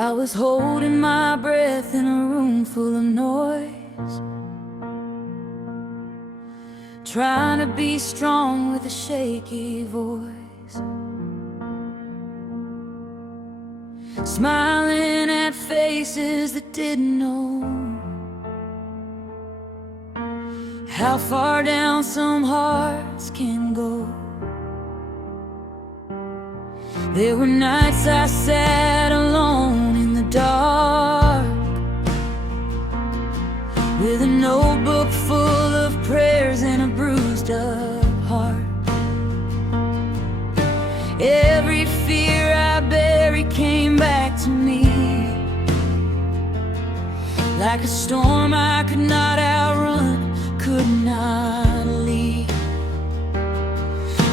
I was holding my breath in a room full of noise, trying to be strong with a shaky voice, smiling at faces that didn't know how far down some hearts can go. There were nights I sat alone in the dark, with a notebook full of prayers and a bruised up heart. Every fear I buried came back to me, like a storm I could not outrun, could not leave.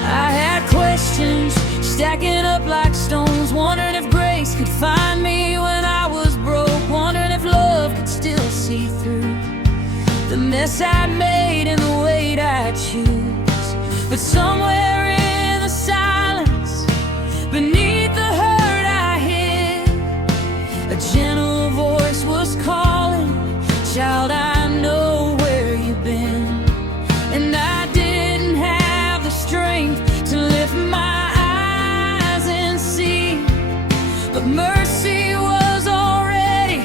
I had questions stacking up like stones, wondering if grace could find me when I was broke, wondering if love could still see through the mess I made and the weight I choose. But somewhere in the silence, beneath the hurt I hid, a gentle voice was calling, "Child, I know where you've been." And I didn't have the strength to lift my eyes and see, but mercy was already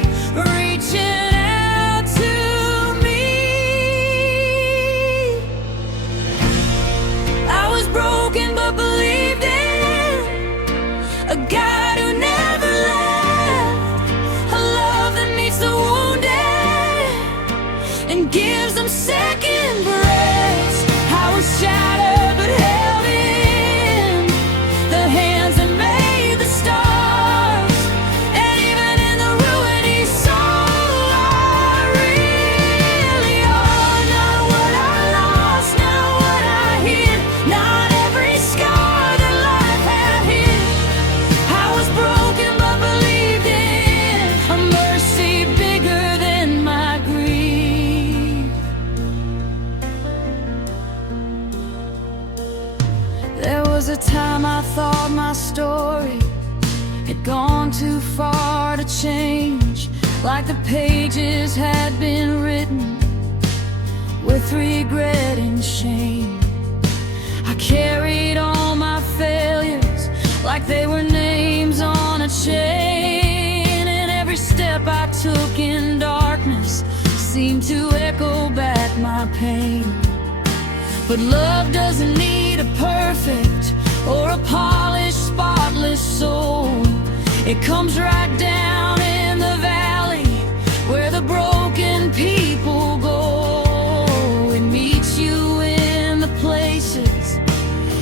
reaching out to me. I was broken but believed in a God who never left, a love that meets the wounded and gives them second breaths. I was shattered but held in the hands that made the stars, and even in the ruin he saw I really are. Not what I lost, not what I hid, not every scar that life had hid. I was broken but believed in a mercy bigger than my grief. There was a time I thought my story had gone too far to change, like the pages had been written with regret and shame. I carried all my failures like they were names on a chain, and every step I took in darkness seemed to echo back my pain. But love doesn't need a perfect or a polished, spotless soul. It comes right down in the valley where the broken people go. It meets you in the places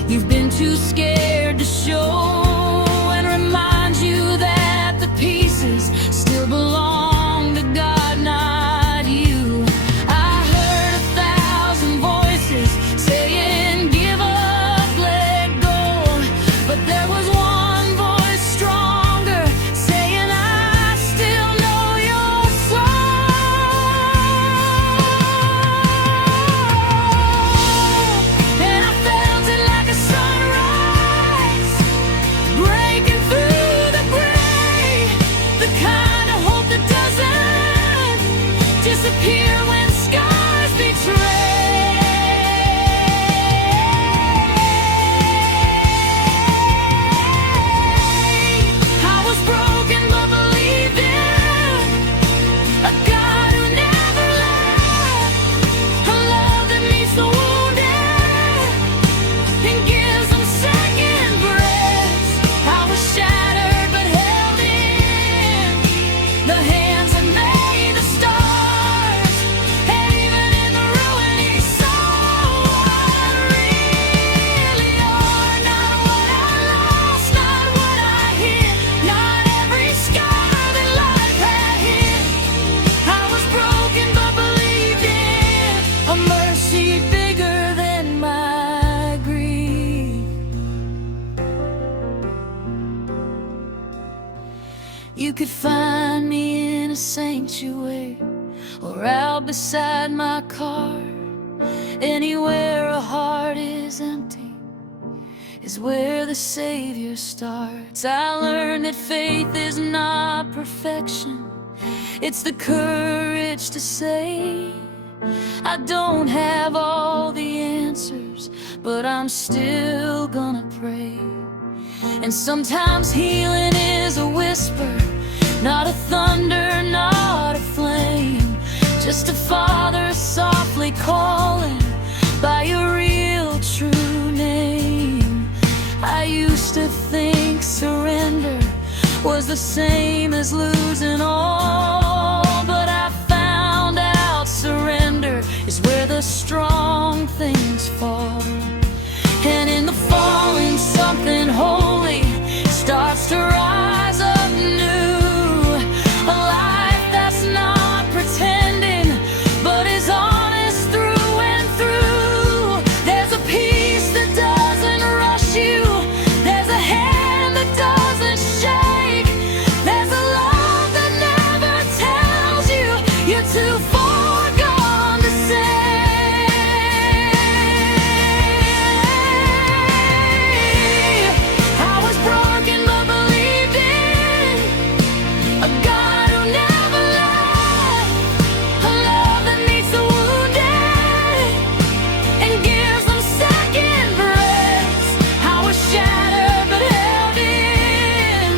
you've been too scared to show, and reminds you that the pieces still belong to God, not you. I heard 1,000 voices saying, "Give up, let go," but there was one voice stronger saying, "I still know your soul." And I felt it like a sunrise breaking through the gray, the kind of hope that doesn't disappear when scars betray. I was broken but believed in a God who never left, a love that meets the wounded and gives them second breaths. I was shattered but held in the hands that made the stars, and even in the ruin he saw I really are. Not what I lost, not what I hid, not every scar that life had hid. I was broken but believed in a mercy bigger than my grief. You could find me in a sanctuary or out beside my car, anywhere a heart is empty is where the Savior starts. I learned that faith is not perfection, it's the courage to say, I don't have all the answers, but I'm still gonna pray. And sometimes healing is a whisper, not a thunder, not a flame, just a father softly calling by your real true name. I used to think surrender was the same as losing all, but I found out surrender is where the strong things fall. And in the falling, something holy starts to rise up new. A life that's not pretending, but is honest through and through. There's a peace that doesn't rush you, there's a hand that doesn't shake, there's a love that never tells you you're too far gone to say. I was broken but believed in a God who never left, a love that meets the wounded and gives them second breaths. I was shattered but held in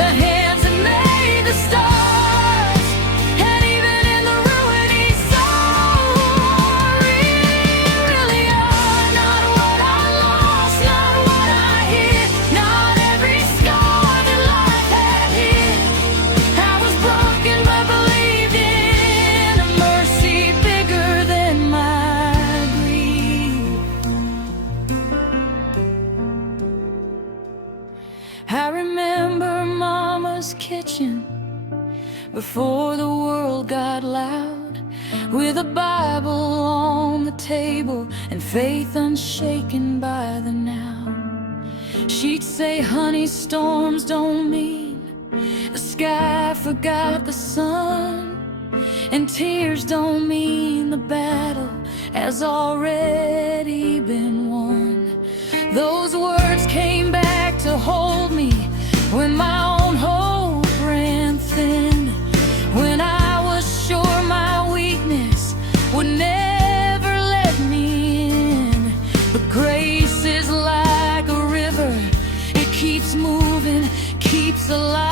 the hands that made the stars, and even in the ruin he saw really are. Not what I lost, not what I hid, not every scar that life had hid. I was broken but believed in a mercy bigger than my grief. I remember Mama's kitchen before the world got loud, with a Bible on the table and faith unshaken by the now. She'd say, honey, storms don't mean the sky forgot the sun, and tears don't mean the battle has already been won. Those words came back to hold me when my own hope ran thin, when I was sure my weakness would never let me in. But grace is like a river, it keeps moving, keeps alive.